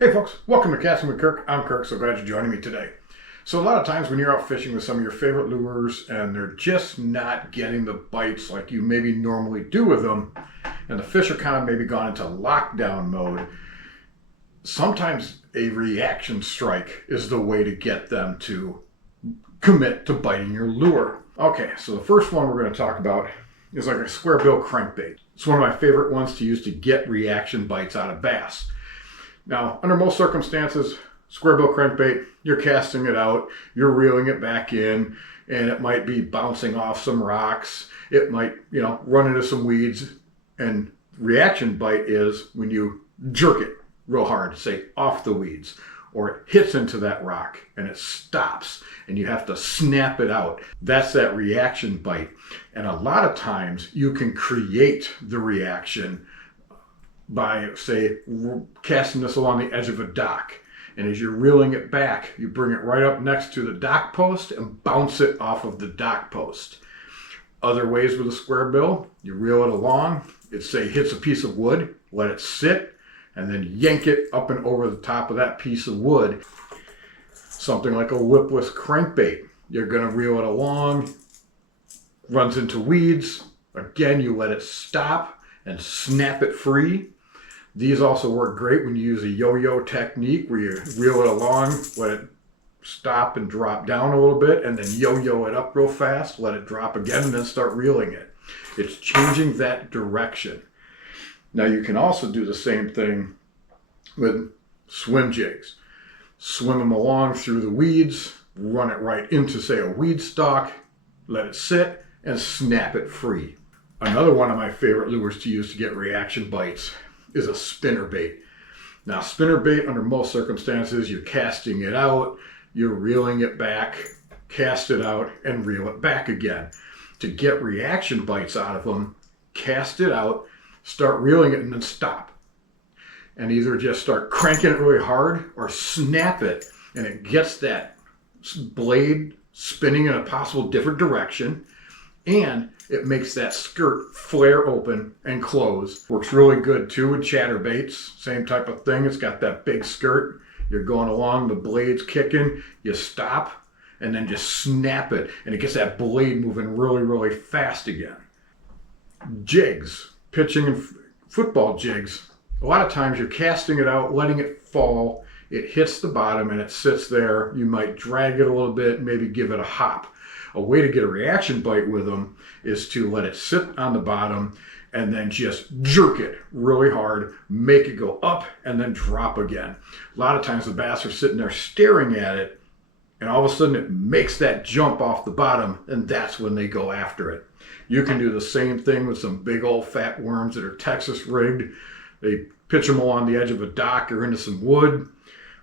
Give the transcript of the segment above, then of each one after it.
Hey folks, welcome to Casting with Kirk. I'm Kirk, so glad you're joining me today. So a lot of times when you're out fishing with some of your favorite lures and they're just not getting the bites like you maybe normally do with them, and the fish are kind of maybe gone into lockdown mode, sometimes a reaction strike is the way to get them to commit to biting your lure. Okay, so the first one we're going to talk about is like a square bill crankbait. It's one of my favorite ones to use to get reaction bites out of bass. Now, under most circumstances, square bill crankbait, you're casting it out, you're reeling it back in, and it might be bouncing off some rocks. It might, run into some weeds. And reaction bite is when you jerk it real hard, say off the weeds, or it hits into that rock and it stops and you have to snap it out. That's that reaction bite. And a lot of times you can create the reaction by, say, casting this along the edge of a dock. And as you're reeling it back, you bring it right up next to the dock post and bounce it off of the dock post. Other ways with a square bill, you reel it along, it, say, hits a piece of wood, let it sit, and then yank it up and over the top of that piece of wood. Something like a whipless crankbait. You're going to reel it along, runs into weeds. Again, you let it stop and snap it free. These also work great when you use a yo-yo technique where you reel it along, let it stop and drop down a little bit, and then yo-yo it up real fast, let it drop again, and then start reeling it. It's changing that direction. Now you can also do the same thing with swim jigs. Swim them along through the weeds, run it right into, say, a weed stalk, let it sit, and snap it free. Another one of my favorite lures to use to get reaction bites is a spinnerbait. Now, spinnerbait, under most circumstances, you're casting it out, you're reeling it back, cast it out, and reel it back again. To get reaction bites out of them, cast it out, start reeling it, and then stop. And either just start cranking it really hard or snap it, and it gets that blade spinning in a possible different direction, and it makes that skirt flare open and close. Works really good too with chatterbaits. Same type of thing. It's got that big skirt. You're going along, the blade's kicking, you stop, and then just snap it, and it gets that blade moving really, really fast again. Jigs, pitching and football jigs. A lot of times you're casting it out, letting it fall, it hits the bottom and it sits there. You might drag it a little bit, maybe give it a hop. A way to get a reaction bite with them is to let it sit on the bottom and then just jerk it really hard, make it go up and then drop again. A lot of times the bass are sitting there staring at it, and all of a sudden it makes that jump off the bottom, and that's when they go after it. You can do the same thing with some big old fat worms that are Texas rigged. They pitch them along the edge of a dock or into some wood,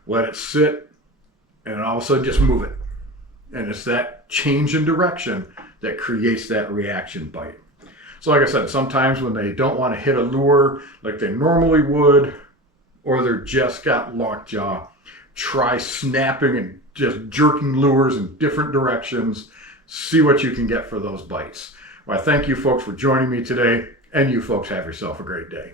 let it sit, and all of a sudden just move it. And it's that change in direction that creates that reaction bite. So like I said, sometimes when they don't want to hit a lure like they normally would, or they're just got lockjaw, try snapping and just jerking lures in different directions. See what you can get for those bites. Well, I thank you folks for joining me today, and you folks have yourself a great day.